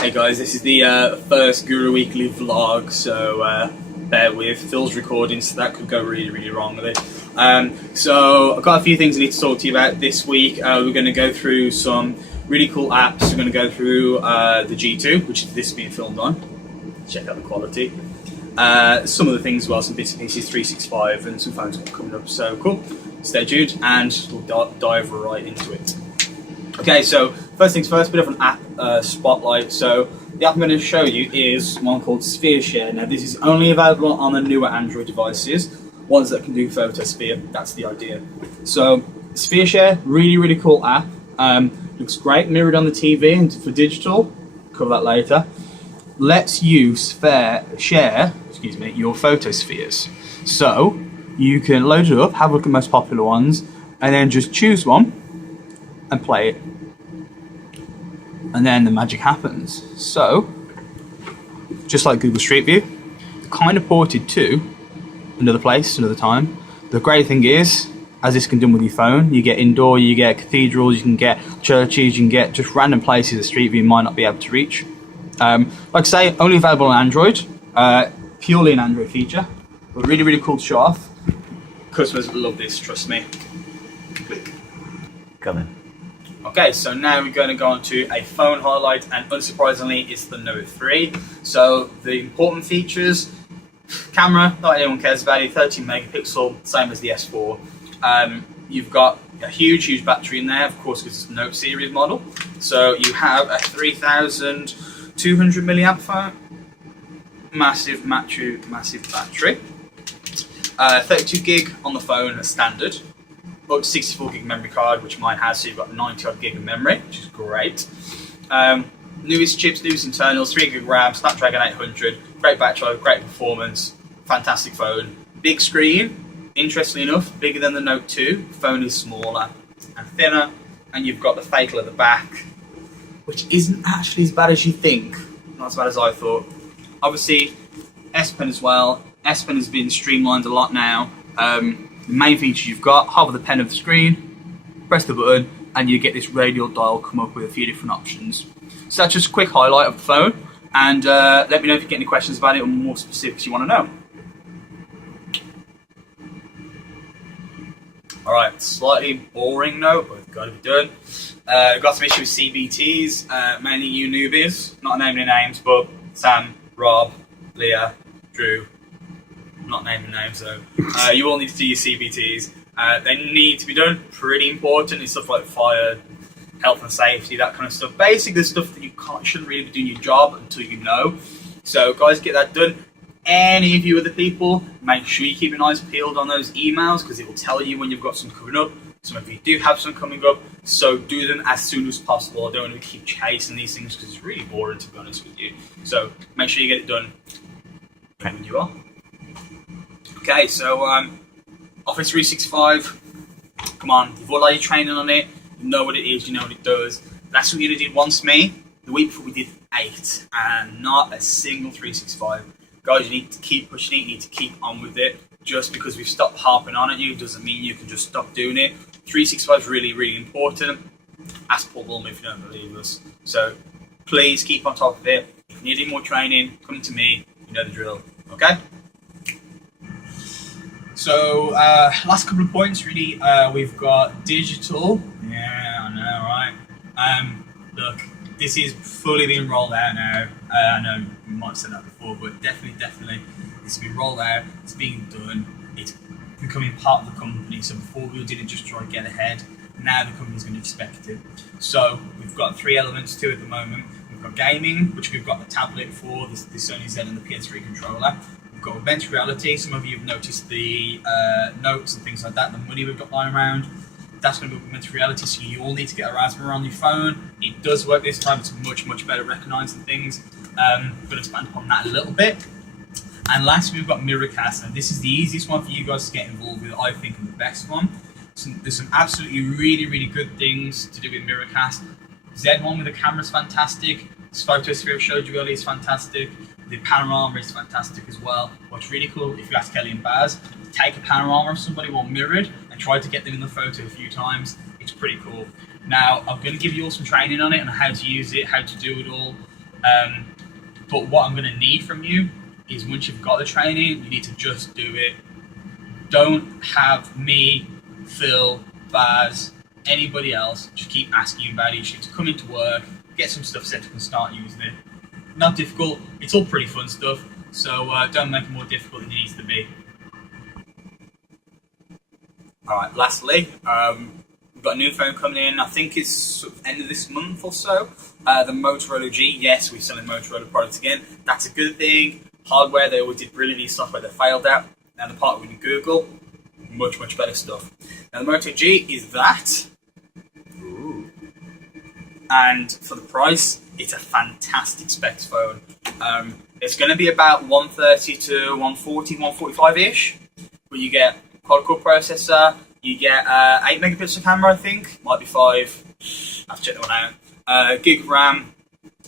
Hey guys, this is the first Guru Weekly vlog, so bear with. Phil's recording, so that could go really wrong with it. So I've got a few things I need to talk to you about this week. We're going to go through some really cool apps. We're going to go through the G2, which is this being filmed on. Check out the quality. Some of the things as well, some bits and pieces, 365 and some phones coming up, so cool. Stay tuned and we'll dive right into it. Okay, so first things first, a bit of an app spotlight. So the app I'm going to show you is one called SphereShare. Now this is only available on the newer Android devices, ones that can do PhotoSphere. That's the idea. So SphereShare, really cool app. Looks great, mirrored on the TV and for digital. Cover that later. Lets you share your photospheres. So you can load it up, have a look at the most popular ones, and then just choose one and play it. And then the magic happens. So, just like Google Street View, kind of ported to another place, another time. The great thing is, as this can do with your phone, you get indoor, you get cathedrals, you can get churches, you can get just random places that Street View might not be able to reach. Like I say, only available on Android, purely an Android feature, but really cool to show off. Customers love this, trust me. Click. Come in. Okay, so now we're going to go on to a phone highlight, and unsurprisingly, it's the Note 3. So the important features: camera, not anyone cares about it, 13 megapixel, same as the S4. You've got a huge battery in there, of course, because it's a Note series model. So you have a 3,200 milliamp phone, massive battery. 32 gig on the phone as standard. Up to 64 gig memory card, which mine has, so you've got 90 odd gig of memory, which is great. Newest chips, newest internals, 3 gig RAM, Snapdragon 800, great battery, great performance, fantastic phone. Big screen, interestingly enough, bigger than the Note 2. The phone is smaller and thinner, and you've got the Fatal at the back, which isn't actually as bad as you think. Not as bad as I thought. Obviously, S Pen as well. S Pen has been streamlined a lot now. The main feature you've got, hover the pen of the screen, press the button, and you get this radial dial come up with a few different options. So that's just a quick highlight of the phone, and let me know if you get any questions about it or more specifics you want to know. Alright, slightly boring note, but it's got to be done. Got some issues with CBTs, mainly you newbies, not naming any names, but Sam, Rob, Leah, Drew. Not naming names though. You all need to do your CBTs. They need to be done. Pretty important. It's stuff like fire, health and safety, that kind of stuff. Basically, the stuff that you shouldn't really be doing your job until you know. So, guys, get that done. Any of you other people, make sure you keep your eyes peeled on those emails because it will tell you when you've got some coming up. Some of you do have some coming up, so do them as soon as possible. I don't want to keep chasing these things because it's really boring, to be honest with you. So, make sure you get it done when you are. Okay, so Office 365, come on, you've all had your training on it, you know what it is, you know what it does. That's what you're going to do once me. The week before we did 8, and not a single 365. Guys, you need to keep pushing it, you need to keep on with it. Just because we've stopped harping on at you doesn't mean you can just stop doing it. 365 is really important. Ask Paul Bulmer if you don't believe us. So please keep on top of it. If you need any more training, come to me, you know the drill, okay? So, last couple of points really, we've got digital. Yeah, I know, right? Look, this is fully being rolled out now. I know we might have said that before, but definitely, it's been rolled out, it's being done, it's becoming part of the company. So before we didn't just try to get ahead, now the company's going to expect it. So we've got 3 elements to it at the moment. We've got gaming, which we've got the tablet for, the Sony Z and the PS3 controller. We've got augmented reality. Some of you have noticed the notes and things like that, the money we've got lying around. That's going to be augmented reality, so you all need to get a Raspberry on your phone. It does work this time, it's much better recognising things. I'm going to expand upon that a little bit. And lastly, we've got Miracast, and this is the easiest one for you guys to get involved with, I think, and the best one. So there's some absolutely really good things to do with Miracast. Z1 with the camera is fantastic. This Photosphere I showed you earlier is fantastic. The panorama is fantastic as well. What's really cool, if you ask Kelly and Baz, take a panorama of somebody while mirrored and try to get them in the photo a few times. It's pretty cool. Now, I'm going to give you all some training on it and how to use it, how to do it all. But what I'm going to need from you is once you've got the training, you need to just do it. Don't have me, Phil, Baz, anybody else just keep asking you about it. You to come into work, get some stuff set up and start using it. Not difficult, it's all pretty fun stuff, so don't make it more difficult than it needs to be. Alright, lastly, we've got a new phone coming in, I think it's sort of end of this month or so. The Motorola G, yes, we're selling Motorola products again. That's a good thing. Hardware, they always did brilliantly, software they failed at. Now the part with Google, much, much better stuff. Now the Moto G is that. Ooh. And for the price, it's a fantastic specs phone. It's going to be about 130 to 140, 145-ish. But you get quad-core processor, you get 8 megapixel camera, I think. Might be 5. I have to check that one out. Gig of RAM,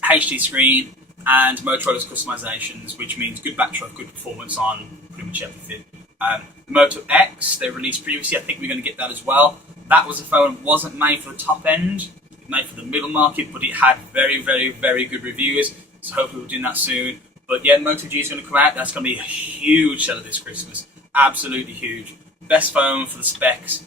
HD screen, and Motorola's customizations, which means good battery life, good performance on pretty much everything. The Moto X, they released previously, I think we're going to get that as well. That was a phone that wasn't made for the top end, it was made for the middle market, but it had very, very, very good reviews, so hopefully we're doing that soon. But yeah, the Moto G is going to come out, that's going to be a huge seller this Christmas, absolutely huge. Best phone for the specs,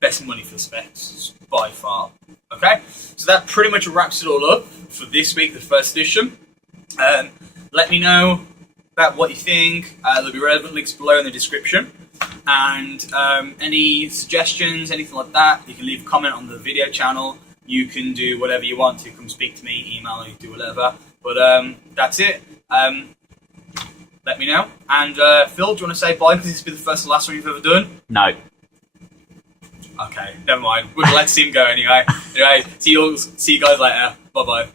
best money for the specs, by far. Okay, so that pretty much wraps it all up for this week, the first edition. Let me know about what you think. There'll be relevant links below in the description. And any suggestions, anything like that, you can leave a comment on the video channel. You can do whatever you want to. Come speak to me, email me, do whatever. But that's it. Let me know. And Phil, do you want to say bye because this will be the first and last one you've ever done? No. Okay, never mind. We'll let him go anyway. Anyway, see you guys later. Bye bye.